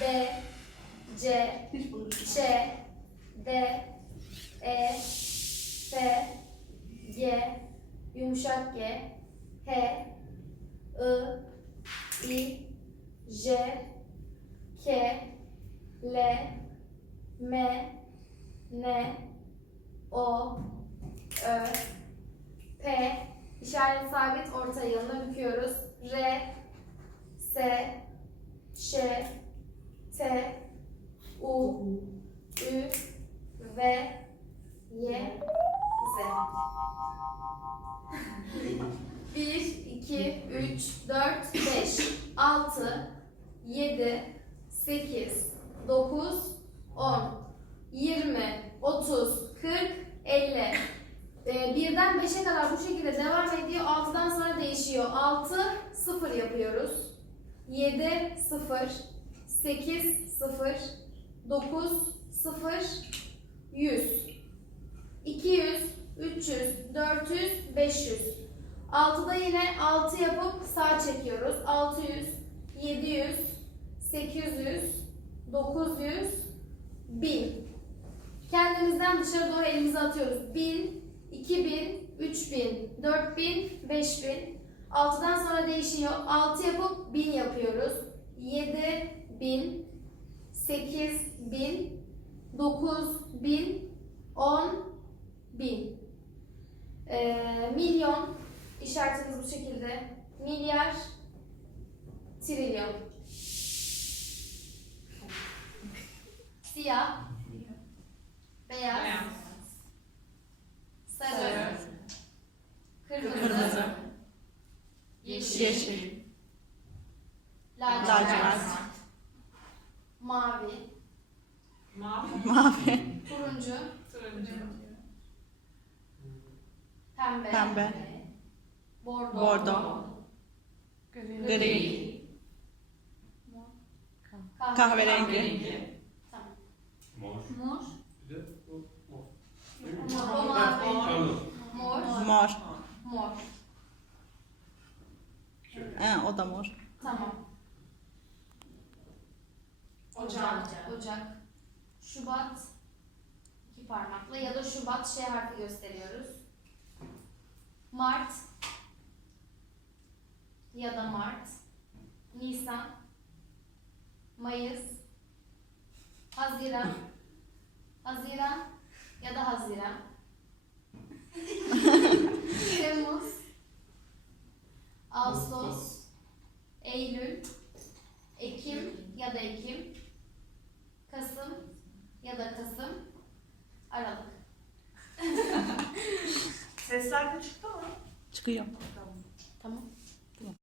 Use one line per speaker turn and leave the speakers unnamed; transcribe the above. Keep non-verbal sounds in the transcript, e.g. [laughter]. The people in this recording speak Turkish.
B C Ç D E F G yumuşak G H I I J K L M N O Ö P işaret sabit orta yanına büküyoruz. R S Ş Y Z 1, 2, 3, 4, 5, 6, 7, 8, 9, 10, 20, 30, 40, 50. Ee, birden 5'e kadar bu şekilde devam ediyor. 6'dan sonra değişiyor. 6, 0 yapıyoruz. 7, 0, 8, 0, 9, 0, 100. 200, 300, 400, 500. 6'da yine 6 yapıp sağ çekiyoruz. 600, 700, 800, 900, 1000. Kendimizden dışarı doğru elimizi atıyoruz. 1000, 2000, 3000, 4000, 5000. 6'dan sonra değişiyor. 6 yapıp 1000 yapıyoruz. 7000, 8000, 9000, 10000. Milyon işaretimiz bu şekilde. Milyar, trilyon. Siyah, beyaz, sarı,
Sarı,
kırmızı,
kırmızı,
yeşil,
yeşil,
lacivert,
lacivert,
mavi,
mavi,
Mavi.
turuncu,
turuncu,
pembe, bordo,
Bordo. Gri.
kahve-
Kahverengi.
Tamam.
Mor.
Mor,
Bir de bu mor.
mor, mor,
Mor.
mor.
He, o da mor.
Tamam.
Ocak.
Ocak. Şubat. iki parmakla ya da Şubat şey harfi gösteriyoruz. Mart. Ya da Mart. Nisan. Mayıs. Haziran. Haziran ya da Haziran. [laughs] Temmuz. Ağustos. Eylül. Ekim ya da Ekim. Kasım ya da Kasım. Aralık.
Sesler de 这个
样
子。